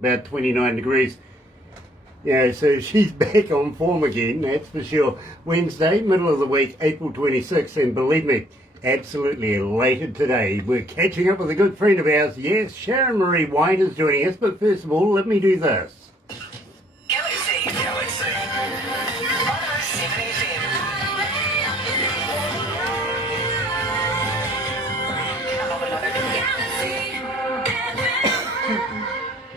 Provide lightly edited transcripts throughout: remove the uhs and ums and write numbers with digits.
about 29 degrees. Yeah, so she's back on form again, that's for sure. Wednesday, middle of the week, April 26th, and believe me, absolutely elated today. We're catching up with a good friend of ours. Yes, Sharon Marie Whyte is joining us, but first of all, let me do this. Galaxy 107fm.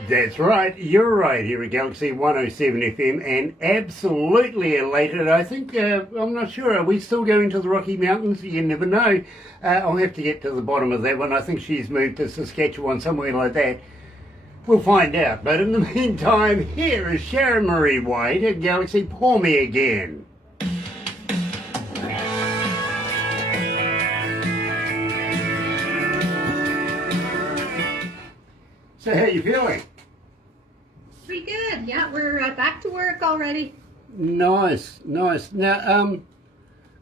That's right, you're right here at Galaxy 107 FM, and absolutely elated. I think, I'm not sure, are we still going to the Rocky Mountains? You never know. I'll have to get to the bottom of that one. I think she's moved to Saskatchewan, somewhere like that. We'll find out, but in the meantime, here is Sharon Marie Whyte at Galaxy. Pour me again. So how you feeling? Pretty good. Yeah, we're back to work already. Nice, nice. Now,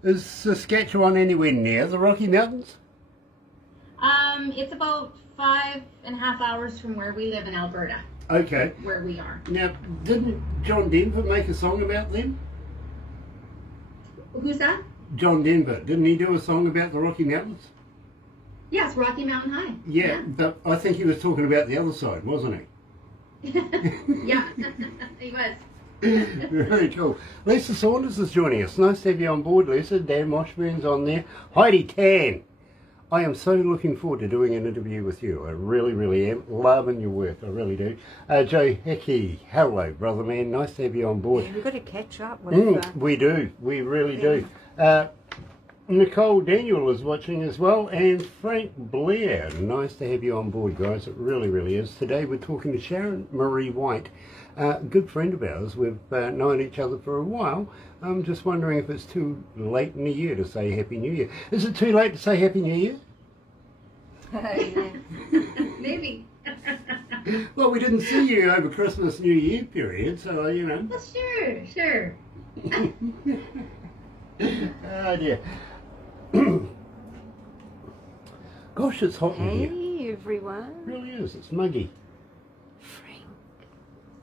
is Saskatchewan anywhere near the Rocky Mountains? It's about 5.5 hours from where we live in Alberta. Okay. Where we are. Now, didn't John Denver make a song about them? Who's that? John Denver. Didn't he do a song about the Rocky Mountains? Yes, Rocky Mountain High. Yeah, but I think he was talking about the other side, wasn't he? Yeah, he was. Very cool. Lisa Saunders is joining us. Nice to have you on board, Lisa. Dan Moshburn's on there. Heidi Tan. I am so looking forward to doing an interview with you. I really, really am. Loving your work. I really do. Joe Hickey. Hello, brother man. Nice to have you on board. Yeah, we've got to catch up with We do. We really do. Nicole Daniel is watching as well, and Frank Blair. Nice to have you on board, guys. It really, really is. Today we're talking to Sharon Marie Whyte, a good friend of ours. We've known each other for a while. I'm just wondering if it's too late in the year to say Happy New Year. Is it too late to say Happy New Year? Maybe. Well, we didn't see you over Christmas, New Year period, so, you know. Well, sure. Oh, dear. Gosh, it's hot in here. Hey, everyone. It really is. It's muggy. Frank.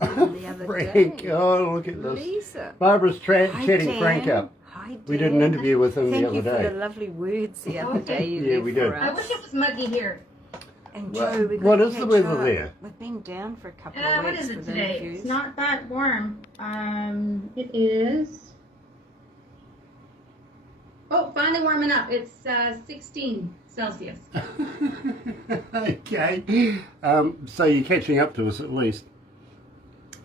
The other Frank, day. oh, look at this. Lisa. Barbara's Hi, chatting Dan. Frank up. Hi, Dan. We did an interview with him Thank the other you day. for the lovely words the other day you Yeah, left we did. for I us. wish it was muggy here. And Well, Joe, we've got what to is the catch weather up. there? We've been down for a couple of What weeks is it with today? interviews. It's not that warm. It is... Oh, finally warming up. It's 16 Celsius. Okay. So you're catching up to us at least.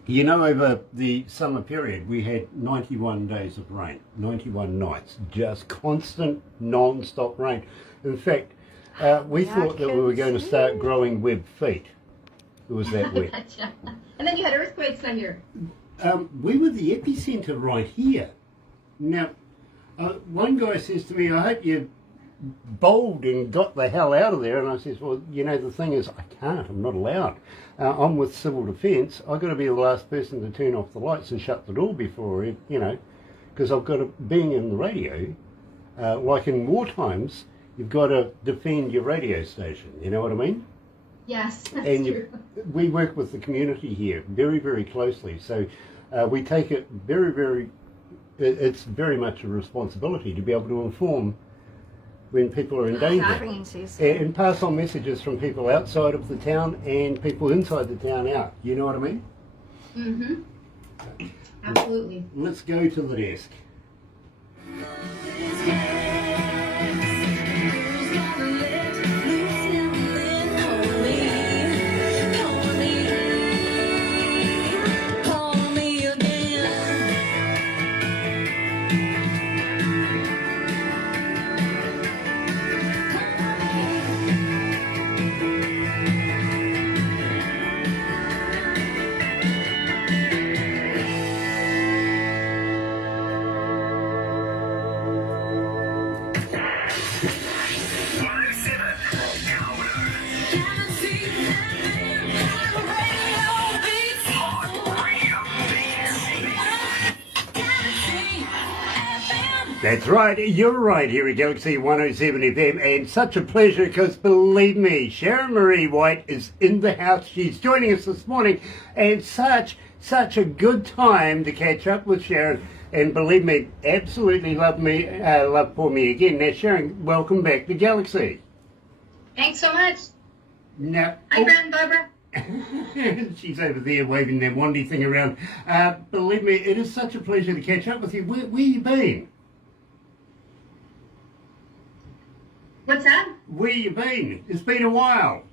You know, over the summer period, we had 91 days of rain, 91 nights, just constant, non-stop rain. In fact, we thought that we were going to start growing webbed feet. It was that wet. Gotcha. And then you had earthquakes I hear. We were the epicenter right here. Now, one guy says to me, I hope you bowled and got the hell out of there. And I says, well, you know, the thing is, I can't. I'm not allowed. I'm with civil defence. I've got to be the last person to turn off the lights and shut the door before, you know, because I've got to, being in the radio, like in war times, you've got to defend your radio station. You know what I mean? Yes, that's And true. we work with the community here very, very closely. So we take it very, very, it's very much a responsibility to be able to inform when people are in danger Francis. and pass on messages from people outside of the town and people inside the town out. You know what I mean? Mm-hmm. Absolutely. Let's go to the desk. That's right, you're right here at Galaxy 107 FM, and such a pleasure because believe me, Sharon Marie Whyte is in the house. She's joining us this morning, and such a good time to catch up with Sharon. And believe me, absolutely love for me again. Now, Sharon, welcome back to Galaxy. Thanks so much. Now, Hi, Grant and Barbara. she's over there waving that wandy thing around. Believe me, it is such a pleasure to catch up with you. Where you been? What's that? Where you been? It's been a while.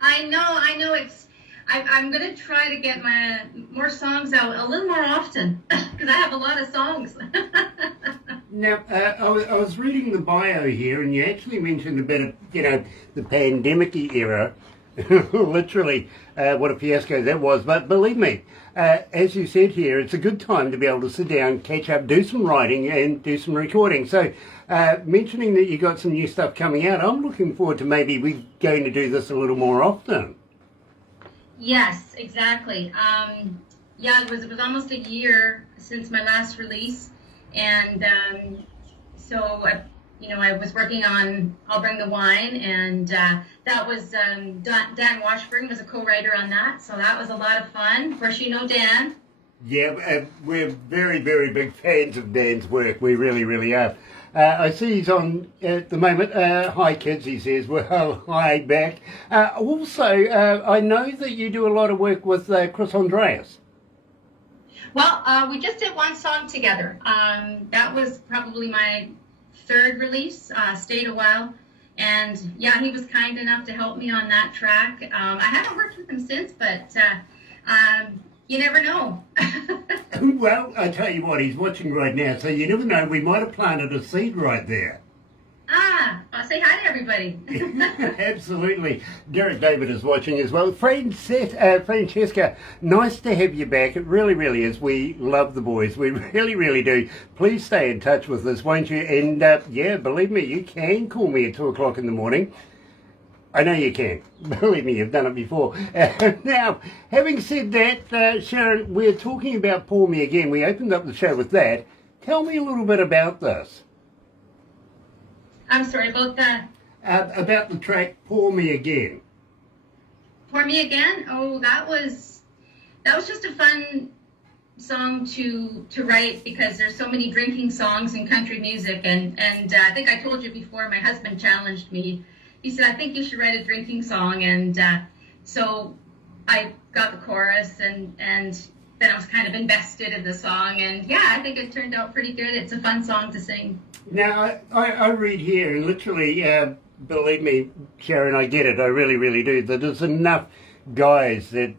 I know. I'm going to try to get my more songs out a little more often because I have a lot of songs. Now, I was reading the bio here, and you actually mentioned a bit of, the pandemic-y era. Literally, what a fiasco that was. But believe me, as you said here, it's a good time to be able to sit down, catch up, do some writing, and do some recording. So, mentioning that you got some new stuff coming out, I'm looking forward to maybe we're going to do this a little more often. Yes, exactly. It was almost a year since my last release, and so I was working on I'll Bring the Wine, and that was Dan Washburn was a co-writer on that, so that was a lot of fun. Of course, you know Dan. Yeah, we're very, very big fans of Dan's work. We really, really are. I see he's on at the moment. Hi, kids, he says. Well, hi, back. Also, I know that you do a lot of work with Chris Andreas. Well, we just did one song together. That was probably my third release, Stayed a While. And, he was kind enough to help me on that track. I haven't worked with him since, but you never know. Well, I tell you what, he's watching right now, so you never know. We might have planted a seed right there. I'll say hi to everybody. Absolutely. Derek David is watching as well. Francesca, nice to have you back. It really, really is. We love the boys. We really, really do. Please stay in touch with us, won't you? And, believe me, you can call me at 2 o'clock in the morning. I know you can. Believe me, you've done it before. Now, having said that, Sharon, we're talking about Pour Me Again. We opened up the show with that. Tell me a little bit about this. I'm sorry, about that. About the track Pour Me Again. Pour Me Again? Oh, that was just a fun song to write because there's so many drinking songs in country music, and I think I told you before, my husband challenged me. He said, I think you should write a drinking song, and so I got the chorus, and then I was kind of invested in the song, and I think it turned out pretty good. It's a fun song to sing. Now, I read here, and literally, believe me, Sharon, I get it, I really, really do, that there's enough guys that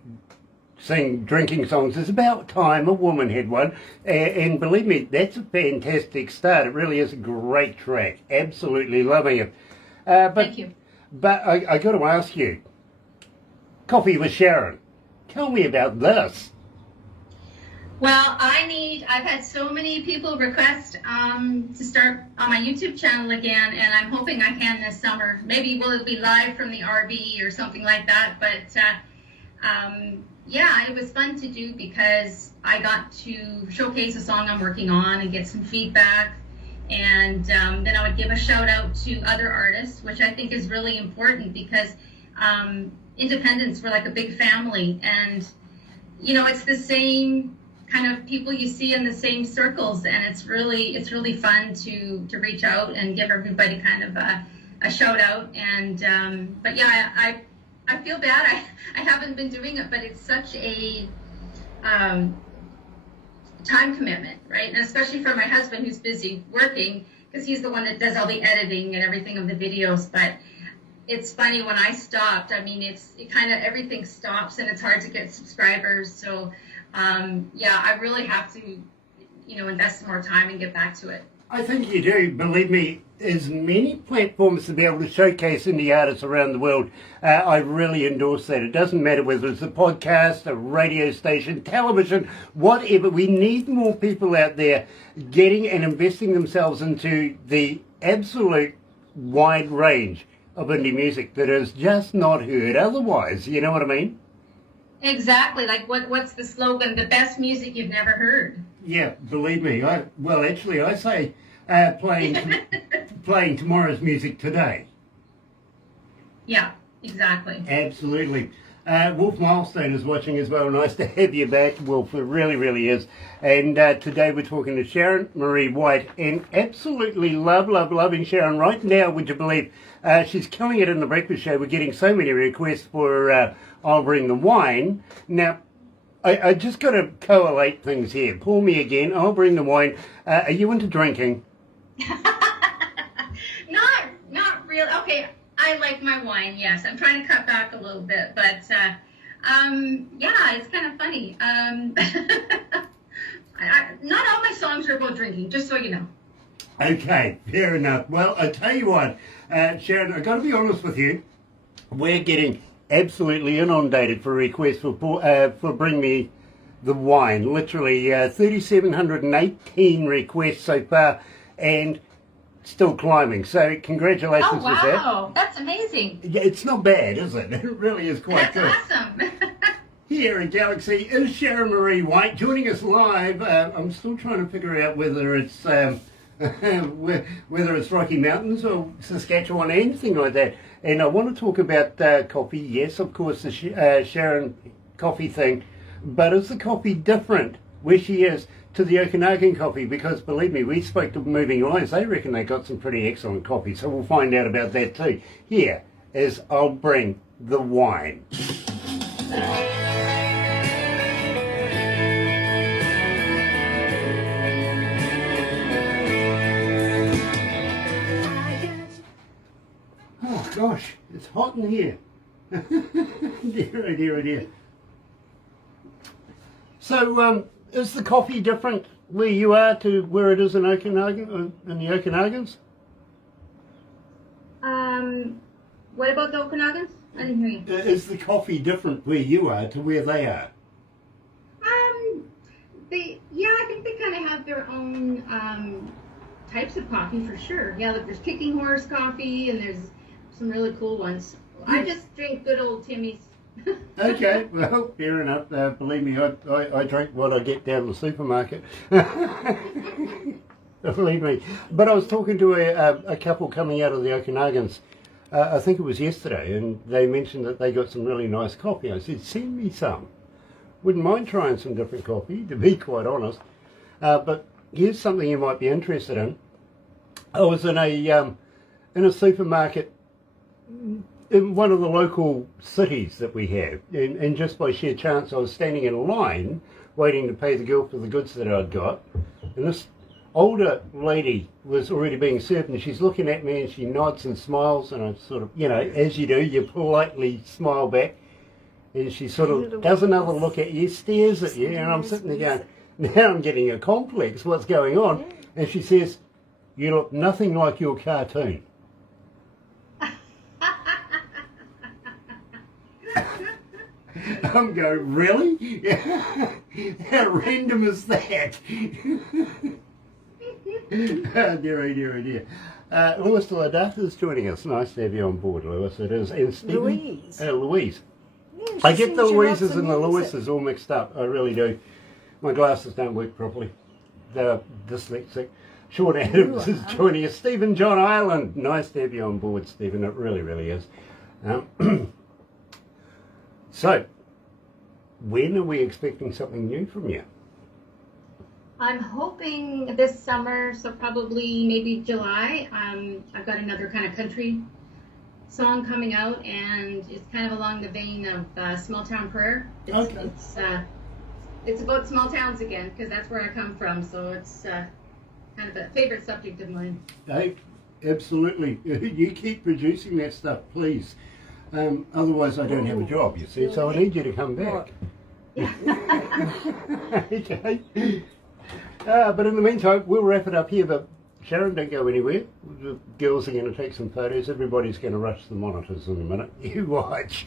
sing drinking songs. It's about time a woman had one, and believe me, that's a fantastic start. It really is a great track. Absolutely loving it. Thank you. But I got to ask you, Coffee with Sharon, tell me about this. Well, I've had so many people request to start on my YouTube channel again, and I'm hoping I can this summer. Maybe it'll be live from the RV or something like that, but it was fun to do because I got to showcase a song I'm working on and get some feedback. And then I would give a shout out to other artists, which I think is really important because independents, we're like a big family, and it's the same kind of people you see in the same circles, and it's really fun to reach out and give everybody kind of a shout out. And I feel bad I haven't been doing it, but it's such a time commitment, right? And especially for my husband who's busy working, because he's the one that does all the editing and everything of the videos. But it's funny, when I stopped, I mean, it kind of everything stops, and it's hard to get subscribers. So I really have to invest some more time and get back to it. I think you do. Believe me, there's many platforms to be able to showcase indie artists around the world. I really endorse that. It doesn't matter whether it's a podcast, a radio station, television, whatever. We need more people out there getting and investing themselves into the absolute wide range of indie music that is just not heard otherwise. You know what I mean? Exactly. Like what's the slogan? The best music you've never heard. Yeah, believe me. I say playing tomorrow's music today. Yeah, exactly. Absolutely. Wolf Milestone is watching as well. Nice to have you back, Wolf. It really, really is. And today we're talking to Sharon Marie Whyte, and absolutely loving Sharon right now. Would you believe she's killing it in the breakfast show? We're getting so many requests for I'll Bring the Wine. Now, I just got to collate things here. Pull me again. I'll Bring the Wine. Are you into drinking? Not really. Okay, I like my wine. Yes, I'm trying to cut back a little bit, but yeah, it's kind of funny. Not all my songs are about drinking, just so you know. Okay, fair enough. Well, I tell you what, Sharon, I got to be honest with you. We're getting absolutely inundated for requests for Bring Me the Wine. Literally 3,718 requests so far, and still climbing. So congratulations Oh, with that. wow, that's amazing. Yeah, it's not bad, is it? It really is quite That's good. awesome. Here in Galaxy is Sharon Marie Whyte joining us live. I'm still trying to figure out whether it's whether it's Rocky Mountains or Saskatchewan, anything like that. And I want to talk about coffee. Yes, of course, the Sharon coffee thing. But is the coffee different where she is to the Okanagan coffee? Because believe me, we spoke to Moving Lions. They reckon they got some pretty excellent coffee. So we'll find out about that too. Here is I'll Bring the Wine. Oh gosh, it's hot in here. Dear, oh dear, oh dear. So, is the coffee different where you are to where it is in Okanagan, in the Okanagans? What about the Okanagans? I didn't hear you. Is the coffee different where you are to where they are? I think they kind of have their own types of coffee for sure. Yeah, like there's Kicking Horse coffee, and there's some really cool ones. I just drink good old Timmy's. Okay, well, fair enough. Believe me, I drink what I get down the supermarket. Believe me. But I was talking to a couple coming out of the Okanagans, I think it was yesterday, and they mentioned that they got some really nice coffee. I said, send me some. Wouldn't mind trying some different coffee, to be quite honest. But here's something you might be interested in. I was in a supermarket in one of the local cities that we have, and just by sheer chance I was standing in a line waiting to pay the girl for the goods that I'd got, and this older lady was already being served, and she's looking at me and she nods and smiles, and I sort of, you know, as you do, you politely smile back, and she sort of does another look at you, stares at you, and I'm sitting there going, now I'm getting a complex, what's going on? And she says, you look nothing like your cartoon. I'm going, really? How random is that? Oh dear, oh dear, oh dear. Louis de la Duff is joining us. Nice to have you on board, Louis. It is. And Stephen, Louise. Louise. Yeah, I she get the sings you lots Louises of and the music. Lewises all mixed up. I really do. My glasses don't work properly. They're dyslexic. Sean Adams is joining us. Stephen John Ireland. Nice to have you on board, Stephen. It really, really is. So, when are we expecting something new from you? I'm hoping this summer, so probably maybe July. I've got another kind of country song coming out, and it's kind of along the vein of Small Town Prayer. It's about small towns again, because that's where I come from, so it's kind of a favorite subject of mine. Hey, absolutely. You keep producing that stuff, please. Otherwise, I don't have a job, you see, so I need you to come back. Okay. But in the meantime, we'll wrap it up here, but Sharon, don't go anywhere. The girls are going to take some photos. Everybody's going to rush the monitors in a minute. You watch.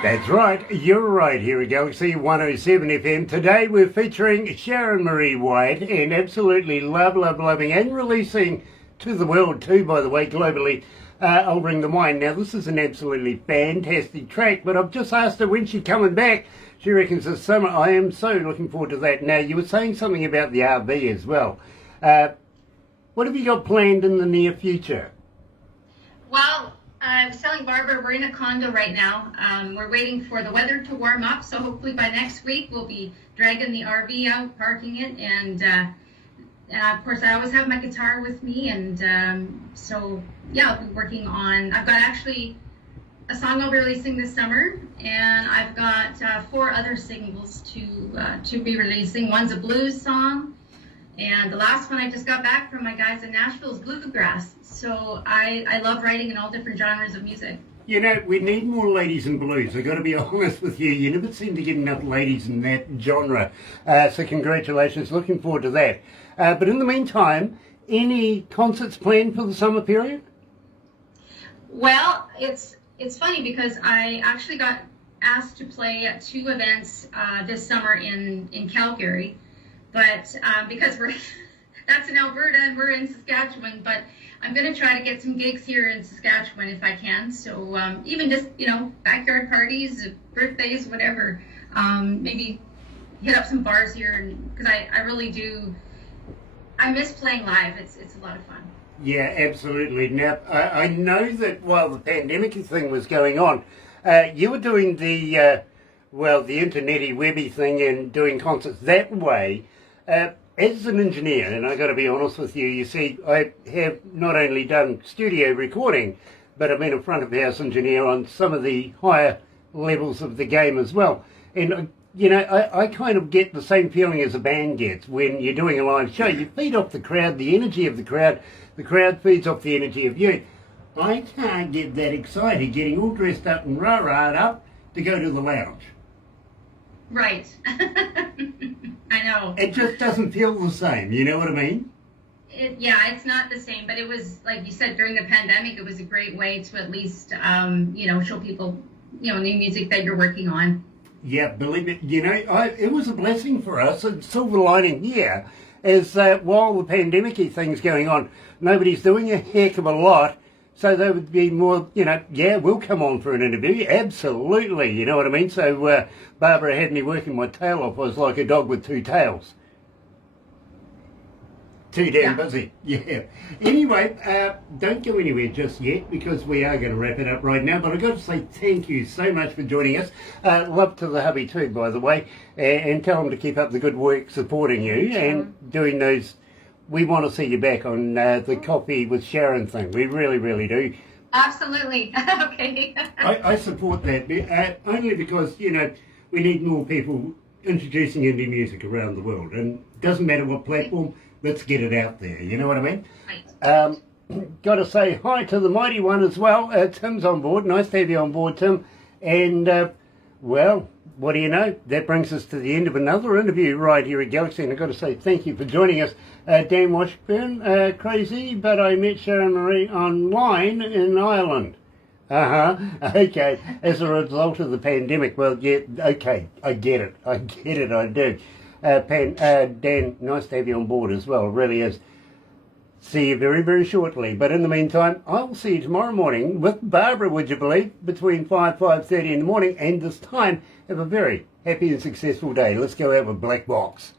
That's right, you're right here at Galaxy 107 FM. Today we're featuring Sharon Marie Whyte, and absolutely loving and releasing to the world too, by the way, globally, I'll Bring the Wine. Now this is an absolutely fantastic track, but I've just asked her when she's coming back. She reckons this summer. I am so looking forward to that. Now you were saying something about the RV as well. What have you got planned in the near future? Well, I was telling Barbara we're in a condo right now. We're waiting for the weather to warm up, so hopefully by next week we'll be dragging the RV out, parking it, and of course I always have my guitar with me, and so yeah, I'll be working on. I've got actually a song I'll be releasing this summer, and I've got 4 other singles to be releasing. One's a blues song. And the last one I just got back from my guys in Nashville is bluegrass. So I love writing in all different genres of music. You know, we need more ladies in blues. I've got to be honest with you. You never seem to get enough ladies in that genre. So congratulations. Looking forward to that. But in the meantime, any concerts planned for the summer period? Well, it's funny because I actually got asked to play at 2 events this summer in Calgary. But because that's in Alberta and we're in Saskatchewan, but I'm going to try to get some gigs here in Saskatchewan if I can. So even just, backyard parties, birthdays, whatever, maybe hit up some bars here, because I really do. I miss playing live. It's a lot of fun. Yeah, absolutely. Now, I know that while the pandemic thing was going on, you were doing the internet-y, webby thing and doing concerts that way. As an engineer, and I got to be honest with you, you see, I have not only done studio recording, but I've been a front of house engineer on some of the higher levels of the game as well. And, I kind of get the same feeling as a band gets when you're doing a live show. You feed off the crowd, the energy of the crowd feeds off the energy of you. I can't get that excited getting all dressed up and rah-rah'd up to go to the lounge. Right. I know. It just doesn't feel the same, you know what I mean? It's not the same, but it was, like you said, during the pandemic, it was a great way to at least, show people, new music that you're working on. Yeah, believe it, it was a blessing for us, a silver lining here, is that while the pandemic-y thing's going on, nobody's doing a heck of a lot. So there would be more, we'll come on for an interview. Absolutely, you know what I mean? So Barbara had me working my tail off. I was like a dog with 2 tails. Too damn busy. Yeah. Anyway, don't go anywhere just yet because we are going to wrap it up right now. But I've got to say thank you so much for joining us. Love to the hubby too, by the way. And tell him to keep up the good work supporting you and doing those. We want to see you back on the Coffee with Sharon thing. We really, really do. Absolutely. Okay. I support that only because, we need more people introducing indie music around the world. And it doesn't matter what platform, let's get it out there. You know what I mean? Right. Got to say hi to the mighty one as well. Tim's on board. Nice to have you on board, Tim. And, what do you know? That brings us to the end of another interview right here at Galaxy, and I've got to say thank you for joining us. Dan Washburn, crazy, but I met Sharon Marie online in Ireland. Okay, as a result of the pandemic. Well, yeah, okay, I get it, I do. Dan, nice to have you on board as well, really is. See you very, very shortly. But in the meantime, I'll see you tomorrow morning with Barbara, would you believe, between 5:30 in the morning. And this time, have a very happy and successful day. Let's go out with Black Box.